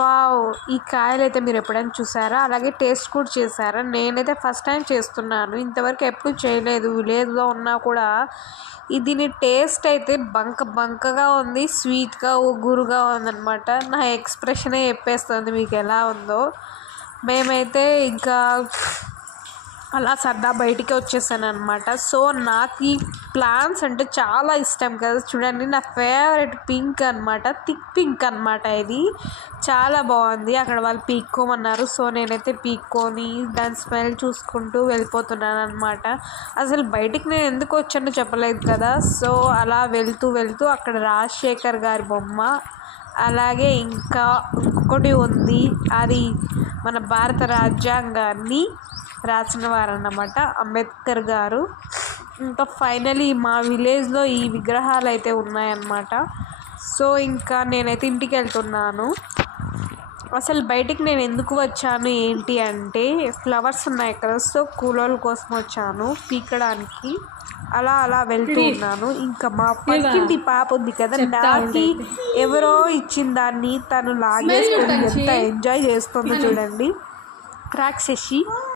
Wow ఈ కాయలు అయితే మీరు ఎప్పుడైనా చూసారా? అలాగే టేస్ట్ కూడా చేశారా? నేనైతే ఫస్ట్ టైం చేస్తున్నాను. ఇంతవరకు ఎప్పుడు చేయలేదు. విలేజ్లో ఉన్నా కూడా ఇది దీని టేస్ట్ అయితే బంక బంకగా ఉంది స్వీట్గా ఉగురుగా ఉందన్నమాట. నా ఎక్స్ప్రెషనే చెప్పేస్తుంది మీకు ఎలా ఉందో. మేమైతే ఇంకా అలా సరదా బయటికి వచ్చేసాను అనమాట సో నాకు ఈ ప్లాంట్స్ అంటే చాలా ఇష్టం కదా. చూడండి నా ఫేవరెట్ పింక్ అనమాట థిక్ పింక్ అనమాట ఇది. చాలా బాగుంది. అక్కడ వాళ్ళు పీక్కోమన్నారు. సో నేనైతే పీక్కొని దాని స్మెల్ చూసుకుంటూ వెళ్ళిపోతున్నాను అనమాట అసలు బయటికి నేను ఎందుకు వచ్చానో చెప్పలేదు కదా. సో అలా వెళ్తూ వెళ్తూ అక్కడ రాజశేఖర్ గారి బొమ్మ అలాగే ఇంకా ఇంకొకటి ఉంది. అది మన భారత రాజ్యాంగాన్ని రాసిన వారు అన్నమాట అంబేద్కర్ గారు. ఇంకా ఫైనలీ మా విలేజ్లో ఈ విగ్రహాలు అయితే ఉన్నాయన్నమాట. సో ఇంకా నేనైతే ఇంటికి వెళ్తున్నాను అసలు బయటికి నేను ఎందుకు వచ్చాను ఏంటి అంటే ఫ్లవర్స్ ఉన్నాయి కదా సో కూలోళ్ళ కోసం వచ్చాను పీకడానికి. అలా అలా వెళ్తూ ఉన్నాను. ఇంకా మా పక్కింటి పాప ఉంది కదా నాకి ఎవరో ఇచ్చిన దాన్ని తను లాగేసుకొని. ఎంత ఎంజాయ్ చేస్తుందో చూడండి. రాక్షసి